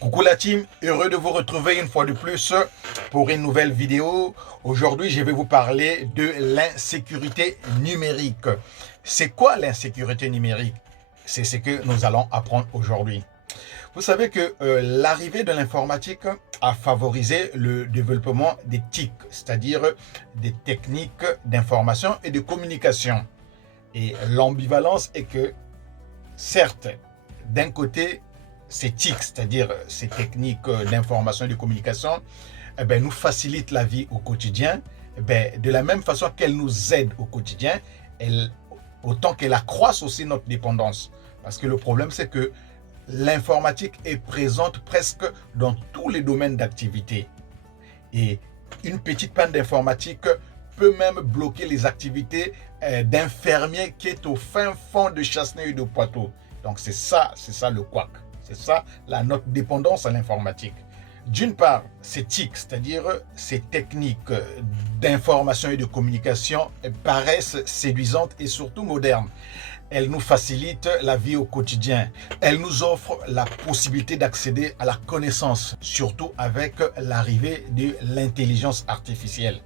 Coucou la team, heureux de vous retrouver une fois de plus pour une nouvelle vidéo. Aujourd'hui, je vais vous parler de l'insécurité numérique. C'est quoi l'insécurité numérique? C'est ce que nous allons apprendre aujourd'hui. Vous savez que l'arrivée de l'informatique a favorisé le développement des TIC, c'est-à-dire des techniques d'information et de communication. Et l'ambivalence est que, certes, d'un côté, ces TIC, c'est-à-dire ces techniques d'information et de communication, nous facilitent la vie au quotidien. De la même façon qu'elles nous aident au quotidien, autant qu'elles accroissent aussi notre dépendance. Parce que le problème, c'est que l'informatique est présente presque dans tous les domaines d'activité. Et une petite panne d'informatique peut même bloquer les activités d'infirmier qui est au fin fond de Chasseneuil de Poitou. Donc c'est ça le couac. C'est ça notre dépendance à l'informatique. D'une part, ces TIC, c'est-à-dire ces techniques d'information et de communication, paraissent séduisantes et surtout modernes. Elles nous facilitent la vie au quotidien. Elles nous offrent la possibilité d'accéder à la connaissance, surtout avec l'arrivée de l'intelligence artificielle.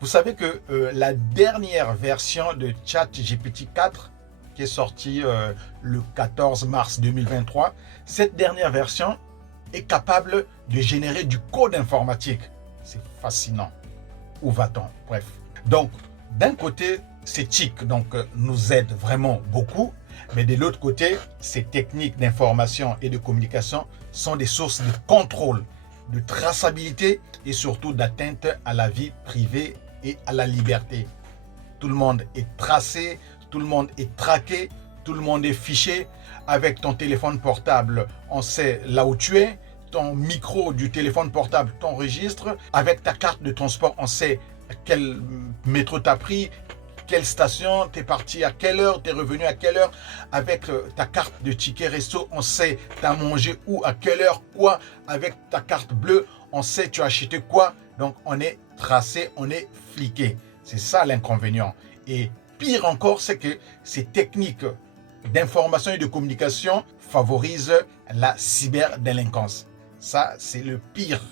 Vous savez que la dernière version de ChatGPT 4, qui est sortie le 14 mars 2023, cette dernière version est capable de générer du code informatique. C'est fascinant. Où va-t-on? Bref. Donc, d'un côté, ces TIC nous aident vraiment beaucoup, mais de l'autre côté, ces techniques d'information et de communication sont des sources de contrôle, de traçabilité et surtout d'atteinte à la vie privée et à la liberté. Tout le monde est tracé, tout le monde est traqué, tout le monde est fiché. Avec ton téléphone portable, on sait là où tu es. Ton micro du téléphone portable t'enregistre. Avec ta carte de transport, on sait quel métro tu as pris, quelle station, tu es parti à quelle heure, tu es revenu à quelle heure. Avec ta carte de ticket resto, on sait tu as mangé où, à quelle heure, quoi. Avec ta carte bleue, on sait tu as acheté quoi. Donc on est tracé, on est fliqué. C'est ça l'inconvénient. Et pire encore, c'est que ces techniques d'information et de communication favorisent la cyberdélinquance. Ça, c'est le pire.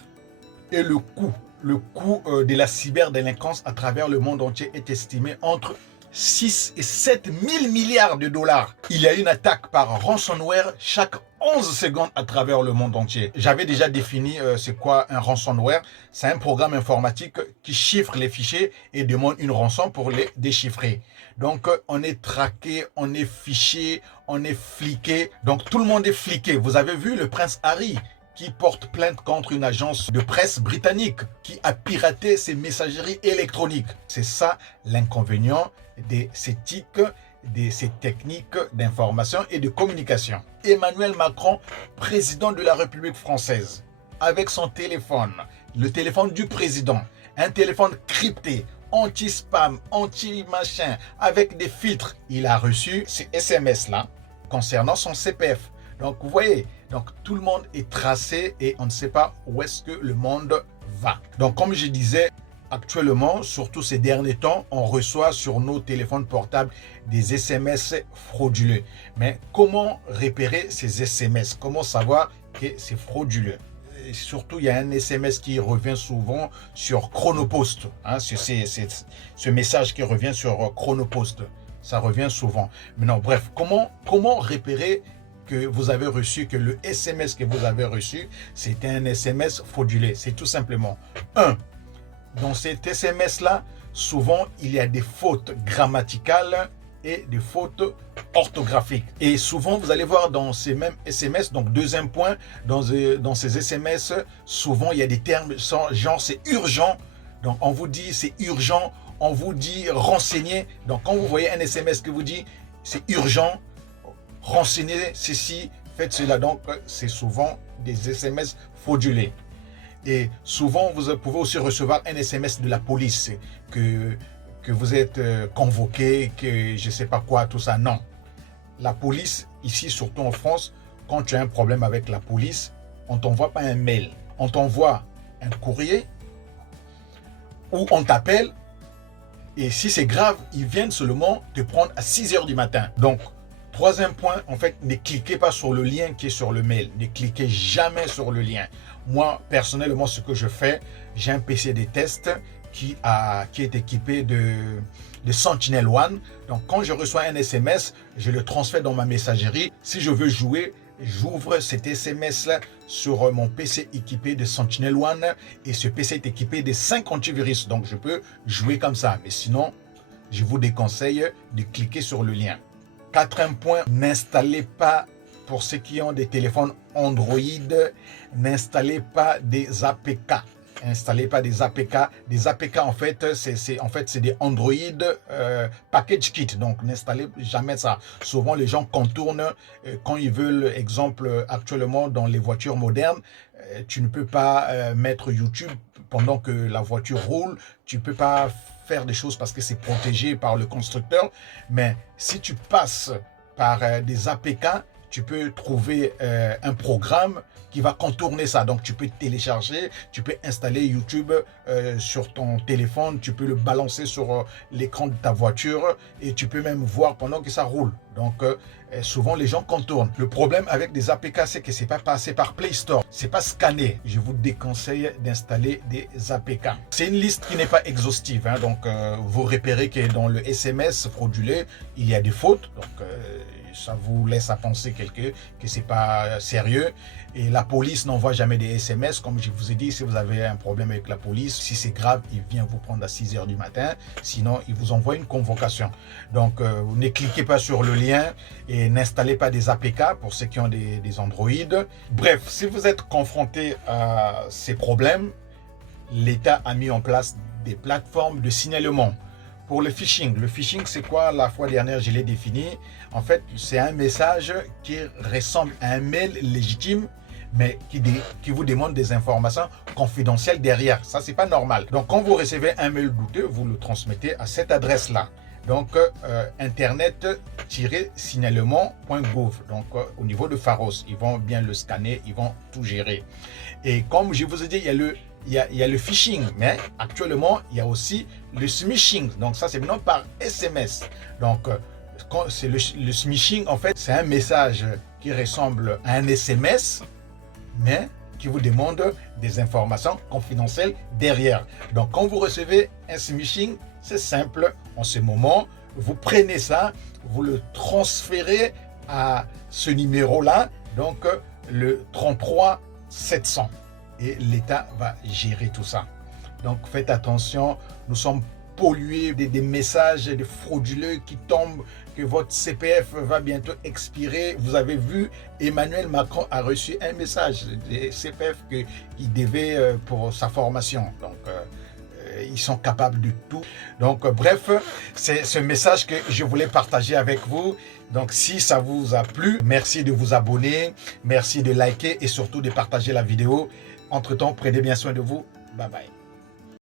Et le coût de la cyberdélinquance à travers le monde entier est estimé entre 6 et 7 000 milliards de dollars. Il y a une attaque par ransomware chaque 11 secondes à travers le monde entier. J'avais déjà défini c'est quoi un ransomware. C'est un programme informatique qui chiffre les fichiers et demande une rançon pour les déchiffrer. Donc on est traqué, on est fiché, on est fliqué. Donc tout le monde est fliqué. Vous avez vu le prince Harry qui porte plainte contre une agence de presse britannique qui a piraté ses messageries électroniques. C'est ça l'inconvénient de ces TIC, de ces techniques d'information et de communication. Emmanuel Macron, président de la République française, avec son téléphone, le téléphone du président, un téléphone crypté, anti-spam, anti-machin, avec des filtres, il a reçu ces SMS-là concernant son CPF. Donc vous voyez, donc tout le monde est tracé et on ne sait pas où est-ce que le monde va. Donc comme je disais, actuellement, surtout ces derniers temps, on reçoit sur nos téléphones portables des SMS frauduleux. Mais comment repérer ces SMS? Comment savoir que c'est frauduleux? Et surtout, il y a un SMS qui revient souvent sur Chronopost. C'est ce message qui revient sur Chronopost. Ça revient souvent. Maintenant, bref, comment repérer que vous avez reçu, que le SMS que vous avez reçu, c'était un SMS frauduleux? C'est tout simplement dans cet SMS-là, souvent, il y a des fautes grammaticales et des fautes orthographiques. Et souvent, vous allez voir dans ces mêmes SMS, donc deuxième point, dans ces SMS, souvent, il y a des termes genre c'est urgent. Donc, on vous dit c'est urgent, on vous dit renseigner. Donc, quand vous voyez un SMS que vous dit c'est urgent, renseignez ceci, faites cela. Donc, c'est souvent des SMS frauduleux. Et souvent, vous pouvez aussi recevoir un SMS de la police que vous êtes convoqué, que je ne sais pas quoi, tout ça. Non. La police, ici, surtout en France, quand tu as un problème avec la police, on ne t'envoie pas un mail. On t'envoie un courrier ou on t'appelle. Et si c'est grave, ils viennent seulement te prendre à 6 h du matin. Donc, Troisième point, en fait, ne cliquez pas sur le lien qui est sur le mail. Ne cliquez jamais sur le lien. Moi, personnellement, ce que je fais, j'ai un PC des tests qui est équipé de Sentinel One. Donc, quand je reçois un SMS, je le transfère dans ma messagerie. Si je veux jouer, j'ouvre cet SMS-là sur mon PC équipé de Sentinel One et ce PC est équipé de 5 antivirus. Donc, je peux jouer comme ça. Mais sinon, je vous déconseille de cliquer sur le lien. Quatrième point, n'installez pas, pour ceux qui ont des téléphones Android, n'installez pas des APK. Installez pas des APK. Des APK, en fait, c'est des Android package kit. Donc, n'installez jamais ça. Souvent, les gens contournent quand ils veulent, exemple, actuellement, dans les voitures modernes, tu ne peux pas mettre YouTube pendant que la voiture roule. Tu ne peux pas faire des choses parce que c'est protégé par le constructeur. Mais si tu passes par des APK, tu peux trouver un programme qui va contourner ça. Donc, tu peux télécharger, tu peux installer YouTube sur ton téléphone, tu peux le balancer sur l'écran de ta voiture et tu peux même voir pendant que ça roule. Donc, souvent, les gens contournent. Le problème avec des APK, c'est que ce n'est pas passé par Play Store. Ce n'est pas scanné. Je vous déconseille d'installer des APK. C'est une liste qui n'est pas exhaustive. Hein, donc, vous repérez que dans le SMS frauduleux, il y a des fautes. Donc, ça vous laisse à penser que ce n'est pas sérieux. Et la police n'envoie jamais des SMS. Comme je vous ai dit, si vous avez un problème avec la police, si c'est grave, il vient vous prendre à 6 h du matin. Sinon, il vous envoie une convocation. Donc, ne cliquez pas sur le lien et n'installez pas des APK pour ceux qui ont des Android. Bref, si vous êtes confronté à ces problèmes, l'État a mis en place des plateformes de signalement. Pour le phishing, c'est quoi? La fois dernière, je l'ai défini. En fait, c'est un message qui ressemble à un mail légitime, mais qui vous demande des informations confidentielles derrière. Ça, c'est pas normal. Donc, quand vous recevez un mail douteux, vous le transmettez à cette adresse-là. Donc, internet-signalement.gouv. Donc, au niveau de Pharos, ils vont bien le scanner, ils vont tout gérer. Et comme je vous ai dit, il y a le phishing, mais actuellement, il y a aussi le smishing. Donc, ça, c'est maintenant par SMS. Donc, c'est le smishing, en fait, c'est un message qui ressemble à un SMS, mais qui vous demande des informations confidentielles derrière. Donc, quand vous recevez un smishing, c'est simple. En ce moment, vous prenez ça, vous le transférez à ce numéro-là, donc le 33 700. Et l'État va gérer tout ça. Donc, faites attention. Nous sommes pollués des messages de frauduleux qui tombent, que votre CPF va bientôt expirer. Vous avez vu, Emmanuel Macron a reçu un message de CPF qu'il devait pour sa formation. Donc, ils sont capables de tout. Donc, bref, c'est ce message que je voulais partager avec vous. Donc, si ça vous a plu, merci de vous abonner, merci de liker et surtout de partager la vidéo. Entre-temps, prenez bien soin de vous. Bye bye.